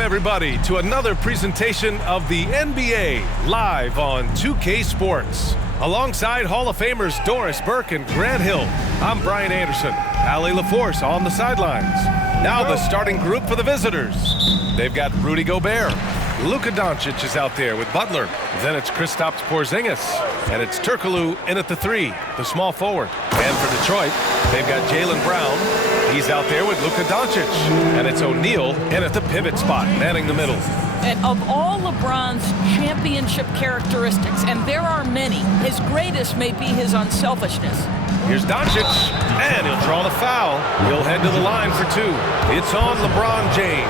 Welcome, everybody, to another presentation of the NBA live on 2K Sports. Alongside Hall of Famers Doris Burke and Grant Hill, I'm Brian Anderson. Allie LaForce on the sidelines. Now the starting group for the visitors. They've got Rudy Gobert. Luka Doncic is out there with Butler. Then it's Kristaps Porzingis. And it's Turkoglu in at the 3, the small forward. And for Detroit, they've got Jaylen Brown. He's out there with Luka Doncic. And it's O'Neal in at the pivot spot, manning the middle. And of all LeBron's championship characteristics, and there are many, his greatest may be his unselfishness. Here's Doncic, and he'll draw the foul. He'll head to the line for 2. It's on LeBron James.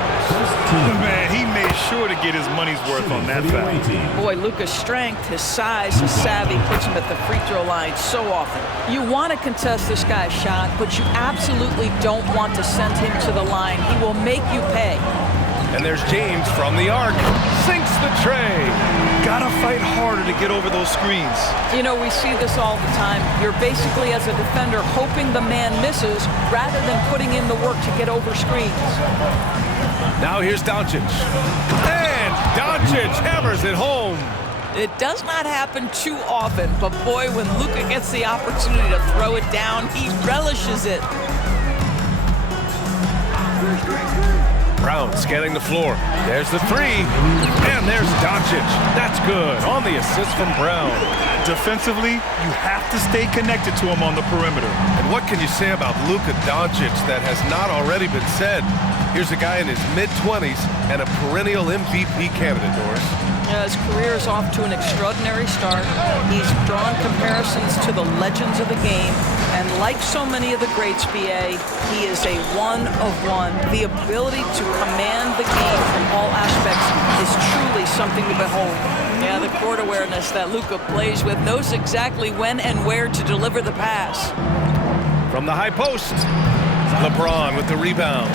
Man, he made sure to get his money's worth on that foul. Boy, Luka's strength, his size, his savvy puts him at the free throw line so often. You want to contest this guy's shot, but you absolutely don't want to send him to the line. He will make you pay. And there's James from the arc. Sinks the tray. Gotta fight harder to get over those screens. You know, we see this all the time. You're basically, as a defender, hoping the man misses rather than putting in the work to get over screens. Now here's Doncic. And Doncic hammers it home. It does not happen too often, but boy, when Luka gets the opportunity to throw it down, he relishes it. Brown scanning the floor. There's the 3. And there's Doncic. That's good on the assist from Brown. Defensively, you have to stay connected to him on the perimeter. And what can you say about Luka Doncic that has not already been said? Here's a guy in his mid-20s and a perennial MVP candidate, Doris. His career is off to an extraordinary start. He's drawn comparisons to the legends of the game. And like so many of the greats, BA, he is a one-of-one. The ability to command the game from all aspects is truly something to behold. Yeah, the court awareness that Luka plays with, knows exactly when and where to deliver the pass. From the high post, LeBron with the rebound.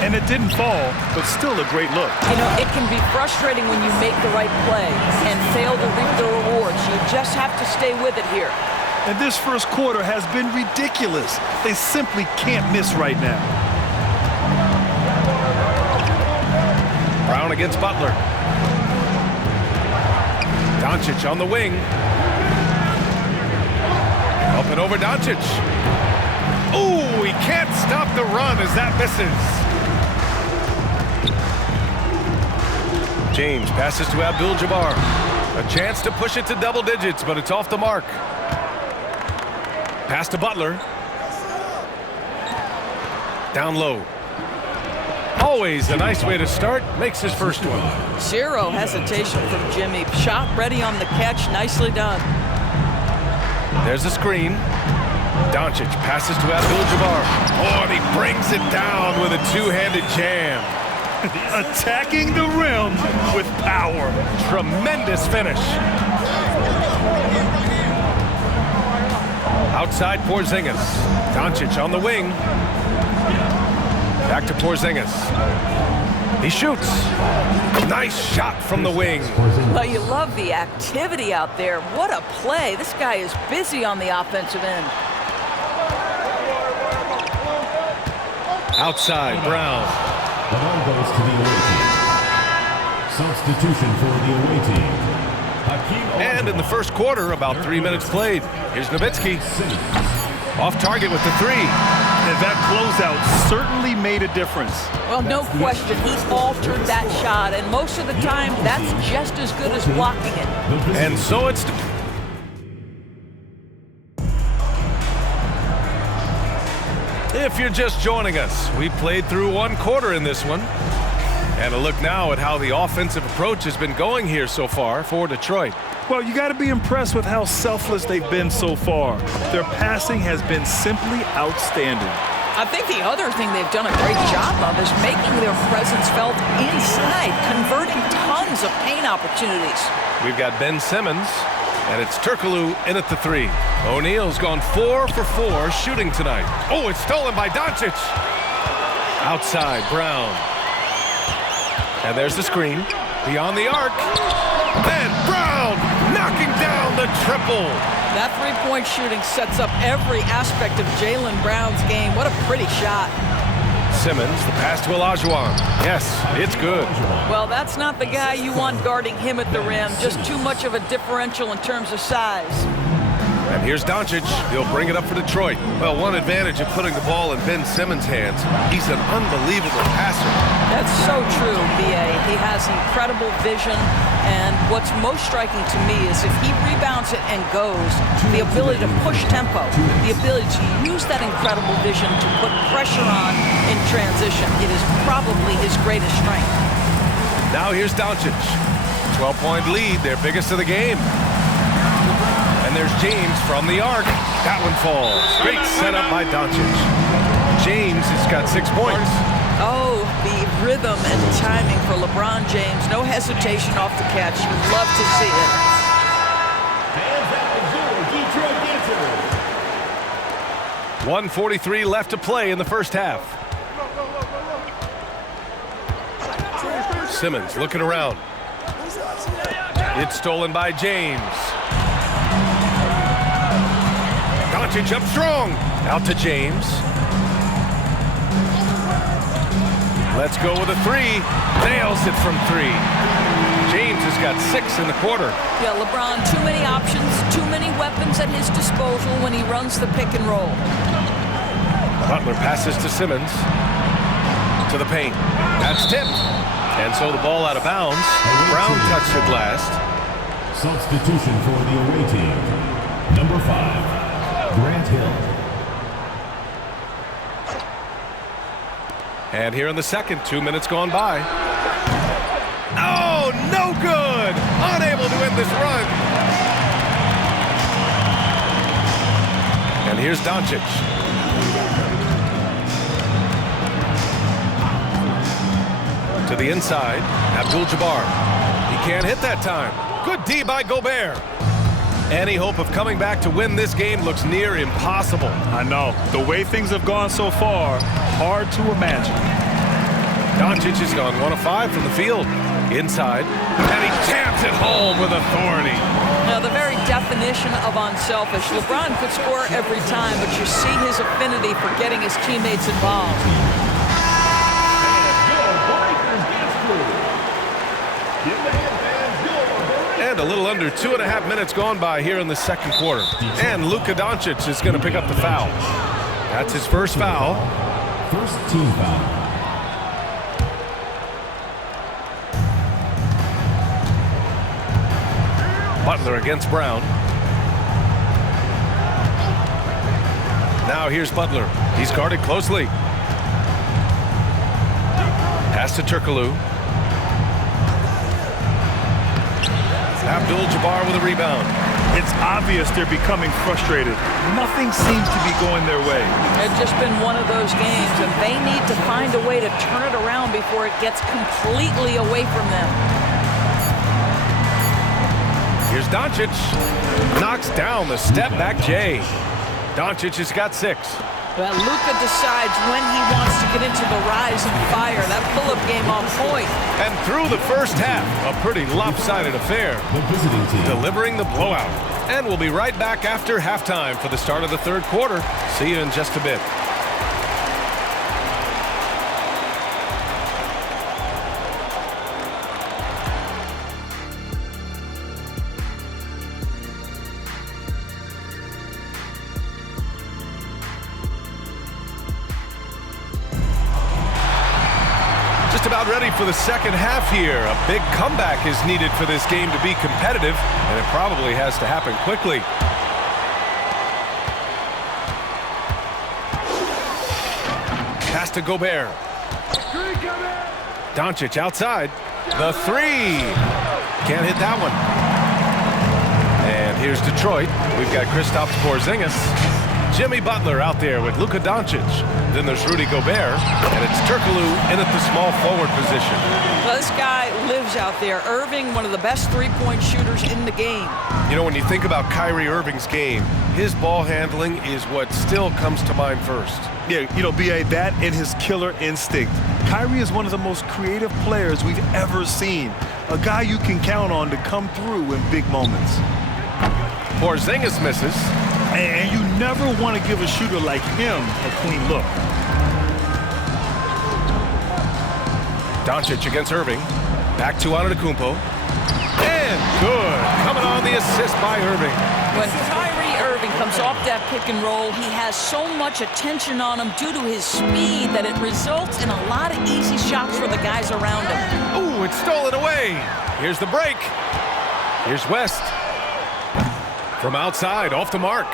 And it didn't fall, but still a great look. You know, it can be frustrating when you make the right play and fail to reap the rewards. You just have to stay with it here. And this first quarter has been ridiculous. They simply can't miss right now. Brown against Butler. Doncic on the wing. Up and over Doncic. Ooh, he can't stop the run as that misses. James passes to Abdul-Jabbar. A chance to push it to double digits, but it's off the mark. Pass to Butler. Down low. Always a nice way to start. Makes his first one. Zero hesitation from Jimmy. Shot ready on the catch. Nicely done. There's a screen. Doncic passes to Abdul-Jabbar. Oh, and he brings it down with a two-handed jam. Attacking the rim with power. Tremendous finish. Outside Porzingis. Doncic on the wing. Back to Porzingis. He shoots. Nice shot from the wing. Well, you love the activity out there. What a play. This guy is busy on the offensive end. Outside, Brown. The ball goes to the away team. Substitution for the away team. And in the first quarter, about 3 minutes played. Here's Nowitzki. Off target with the 3. And that closeout certainly made a difference. Well, no question, he altered that shot, and most of the time, that's just as good as blocking it. And so it's... If you're just joining us, we played through one quarter in this one. And a look now at how the offensive approach has been going here so far for Detroit. Well, you got to be impressed with how selfless they've been so far. Their passing has been simply outstanding. I think the other thing they've done a great job of is making their presence felt inside, converting tons of paint opportunities. We've got Ben Simmons, and it's Turkoglu in at the 3. O'Neal's gone 4 for 4 shooting tonight. Oh, it's stolen by Doncic. Outside, Brown. And there's the screen. Beyond the arc. And Brown knocking down the triple. That three-point shooting sets up every aspect of Jaylen Brown's game. What a pretty shot. Simmons, the pass to Olajuwon. Yes, it's good. Well, that's not the guy you want guarding him at the rim. Just too much of a differential in terms of size. And here's Doncic. He'll bring it up for Detroit. Well, one advantage of putting the ball in Ben Simmons' hands, he's an unbelievable passer. That's so true, B.A. He has incredible vision, and what's most striking to me is if he rebounds it and goes, the ability to push tempo, the ability to use that incredible vision to put pressure on in transition. It is probably his greatest strength. Now here's Doncic. 12-point lead, their biggest of the game. And there's James from the arc. That one falls. Great setup by Doncic. James has got 6 points. Oh, the rhythm and timing for LeBron James. No hesitation off the catch. You love to see it. And 1:43 left to play in the first half. Simmons looking around. It's stolen by James. Doncic up strong. Out to James. Let's go with a three. Nails it from three. James has got 6 in the quarter. Yeah, LeBron, too many options, too many weapons at his disposal when he runs the pick and roll. Butler passes to Simmons. To the paint. That's tipped. And so the ball out of bounds. Brown touched it last. substitution for the away team. Number 5. Grant Hill. And here in the second, 2 minutes gone by. Oh, no good! Unable to end this run. And here's Doncic. To the inside, Abdul-Jabbar. He can't hit that time. Good D by Gobert. Any hope of coming back to win this game looks near impossible. I know. The way things have gone so far, hard to imagine. Doncic has gone 1 of 5 from the field. Inside, and he jams it home with authority. Now, the very definition of unselfish. LeBron could score every time, but you see his affinity for getting his teammates involved. And a little under 2.5 minutes gone by here in the second quarter. And Luka Doncic is going to pick up the foul. That's his first foul. First team foul. Butler against Brown. Now here's Butler. He's guarded closely. Pass to Turkoglu. Abdul-Jabbar with a rebound. It's obvious they're becoming frustrated. Nothing seems to be going their way. It's just been one of those games, and they need to find a way to turn it around before it gets completely away from them. Here's Doncic. Knocks down the step-back J. Doncic has got 6. Well, Luka decides when he wants to get into the rise and fire. That pull-up game on point. And through the first half, a pretty lopsided affair. The visiting team. Delivering the blowout. And we'll be right back after halftime for the start of the third quarter. See you in just a bit. Just about ready for the second half here. A big comeback is needed for this game to be competitive, and it probably has to happen quickly. Pass to Gobert. Doncic outside. The three. Can't hit that one. And here's Detroit. We've got Kristaps Porzingis. Jimmy Butler out there with Luka Doncic. Then there's Rudy Gobert, and it's Turkoglu in at the small forward position. Well, this guy lives out there. Irving, one of the best three-point shooters in the game. You know, when you think about Kyrie Irving's game, his ball handling is what still comes to mind first. Yeah, you know, B.A., that and his killer instinct. Kyrie is one of the most creative players we've ever seen. A guy you can count on to come through in big moments. Porzingis misses. And you never want to give a shooter like him a clean look. Doncic against Irving. Back to Antetokounmpo. And good. Coming on the assist by Irving. When Kyrie Irving comes off that pick and roll, he has so much attention on him due to his speed that it results in a lot of easy shots for the guys around him. Ooh, it's stolen away. Here's the break. Here's West. From outside, off the mark.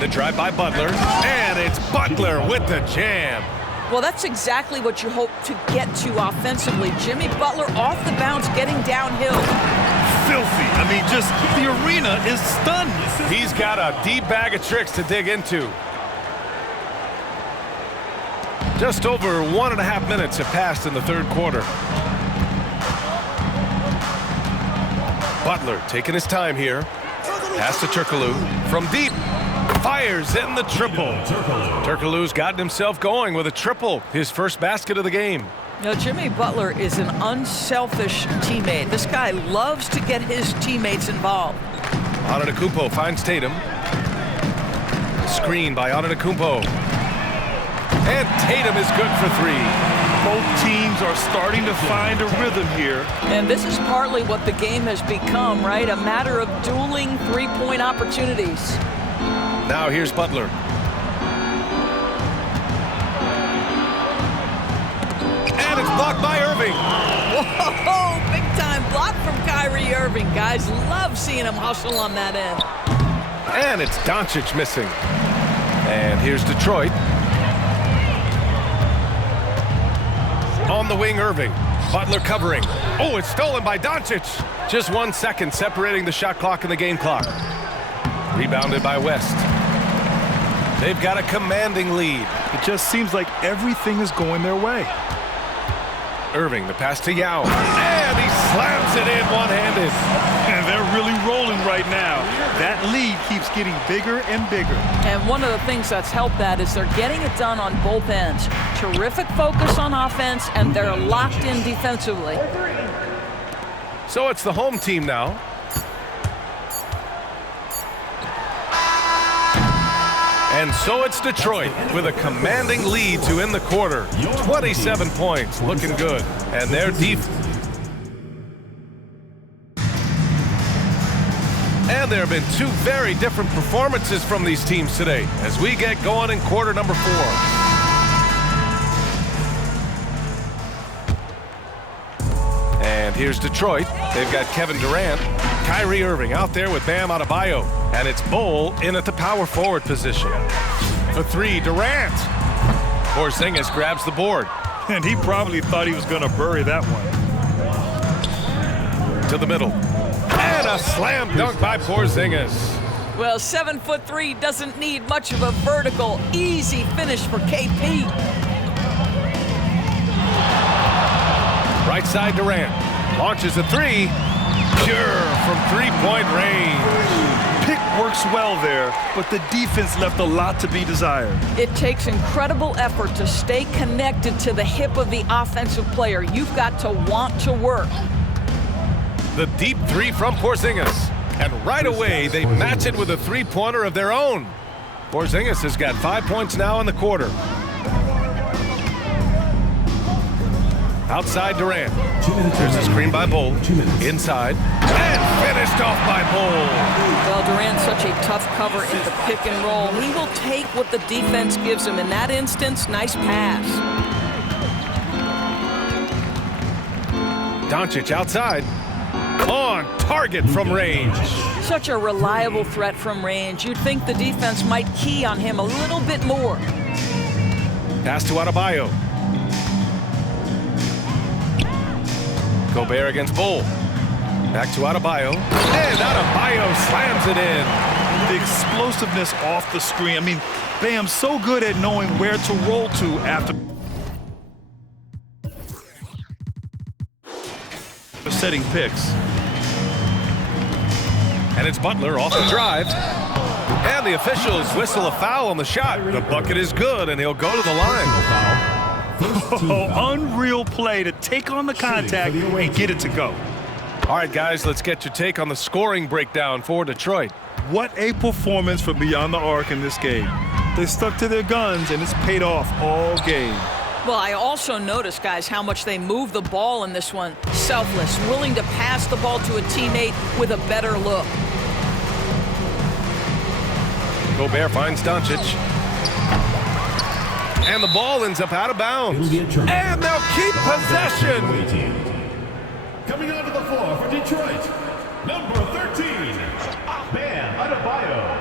The drive by Butler. And it's Butler with the jam. Well, that's exactly what you hope to get to offensively. Jimmy Butler off the bounce, getting downhill. Filthy. I mean, just the arena is stunned. He's got a deep bag of tricks to dig into. Just over 1.5 minutes have passed in the third quarter. Butler taking his time here. Pass to Turkoglu from deep. Fires in the triple. Turkoglu's gotten himself going with a triple. His first basket of the game. You know, Jimmy Butler is an unselfish teammate. This guy loves to get his teammates involved. Antetokounmpo finds Tatum. Screen by Antetokounmpo. And Tatum is good for three. Both teams are starting to find a rhythm here. And this is partly what the game has become, right? A matter of dueling three-point opportunities. Now here's Butler. And it's blocked by Irving. Whoa, big time block from Kyrie Irving. Guys love seeing him hustle on that end. And it's Doncic missing. And here's Detroit. On the wing, Irving. Butler covering. Oh, it's stolen by Doncic. Just 1 second separating the shot clock and the game clock. Rebounded by West. They've got a commanding lead. It just seems like everything is going their way. Irving, the pass to Yao. And he slams it in one-handed. And they're really rolling right now. That lead keeps getting bigger and bigger. And one of the things that's helped that is they're getting it done on both ends. Terrific focus on offense, and they're locked in defensively. So it's the home team now. And so it's Detroit with a commanding lead to end the quarter. 27 points, looking good. And their defense. And there have been two very different performances from these teams today as we get going in quarter number 4. And here's Detroit. They've got Kevin Durant, Kyrie Irving out there with Bam Adebayo. And it's Bol in at the power forward position. For three, Durant. Porzingis grabs the board. And he probably thought he was going to bury that one. To the middle. And a slam dunk by Porzingis. Well, 7'3" doesn't need much of a vertical. Easy finish for KP. Right side Durant. Launches a three. Pure from three-point range. Pick works well there, but the defense left a lot to be desired. It takes incredible effort to stay connected to the hip of the offensive player. You've got to want to work. The deep three from Porzingis. And right away, they match it with a three-pointer of their own. Porzingis has got 5 points now in the quarter. Outside Durant. There's a screen by Bol. Inside. And finished off by Bol. Well, Durant's such a tough cover in the pick and roll. He will take what the defense gives him. In that instance, nice pass. Doncic outside. On target from range. Such a reliable threat from range. You'd think the defense might key on him a little bit more. Pass to Adebayo. Gobert against Bol. Back to Adebayo. And Adebayo slams it in. The explosiveness off the screen. I mean, Bam's so good at knowing where to roll to after setting picks. And it's Butler off the drive. And the officials whistle a foul on the shot. The bucket is good, and he'll go to the line. Oh, unreal play to take on the contact and get it to go. All right, guys, let's get your take on the scoring breakdown for Detroit. What a performance from beyond the arc in this game. They stuck to their guns, and it's paid off all game. Well, I also noticed, guys, how much they move the ball in this one. Selfless, willing to pass the ball to a teammate with a better look. Gobert finds Doncic. And the ball ends up out of bounds. And they'll keep possession. Coming onto the floor for Detroit, number 13, Bam Adebayo.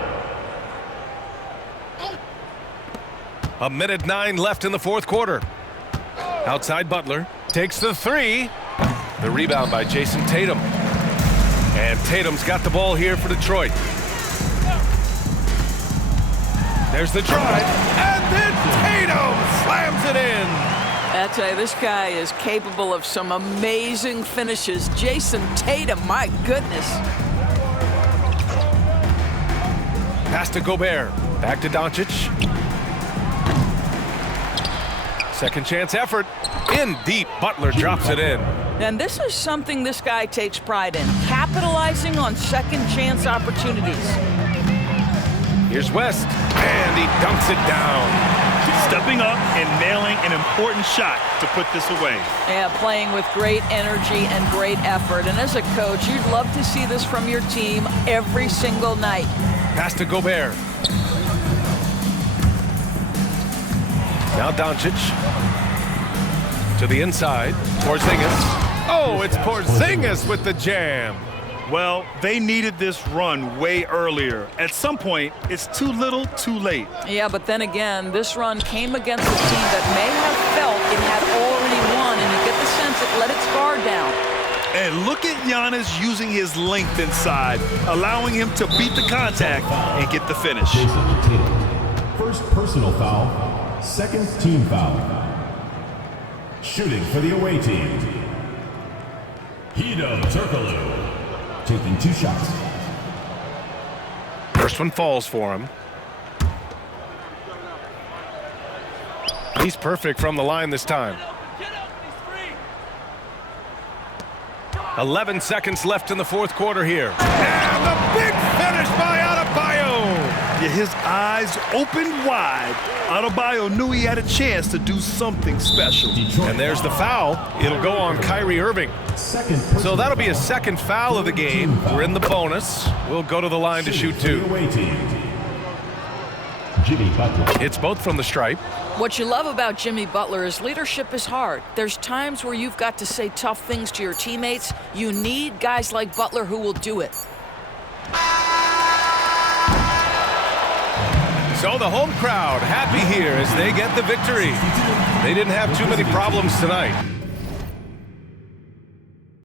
1:09 left in the fourth quarter. Outside Butler takes the three. The rebound by Jason Tatum. And Tatum's got the ball here for Detroit. There's the drive, and then Tatum slams it in. I tell you, this guy is capable of some amazing finishes. Jason Tatum, my goodness. Pass to Gobert. Back to Doncic. Second chance effort. In deep, Butler drops it in. And this is something this guy takes pride in, capitalizing on second chance opportunities. Here's West, and he dunks it down. Stepping up and nailing an important shot to put this away. Yeah, playing with great energy and great effort. And as a coach, you'd love to see this from your team every single night. Pass to Gobert. Now Doncic. To the inside. Porzingis. Oh, it's Porzingis with the jam. Well, they needed this run way earlier. At some point, it's too little, too late. Yeah, but then again, this run came against a team that may have felt it had already won, and you get the sense it let its guard down. And look at Giannis using his length inside, allowing him to beat the contact and get the finish. First personal foul, second team foul. Shooting for the away team, Hedo Turkoglu. Taking 2 shots. First one falls for him. He's perfect from the line this time. 11 seconds left in the fourth quarter here. And the big finish by Adebayo. Yeah, his eyes opened wide. Adebayo knew he had a chance to do something special. And there's the foul. It'll go on Kyrie Irving. So that'll be a second foul of the game. We're in the bonus. We'll go to the line to shoot 2. It's both from the stripe. What you love about Jimmy Butler is leadership is hard. There's times where you've got to say tough things to your teammates. You need guys like Butler who will do it. So the home crowd happy here as they get the victory. They didn't have too many problems tonight.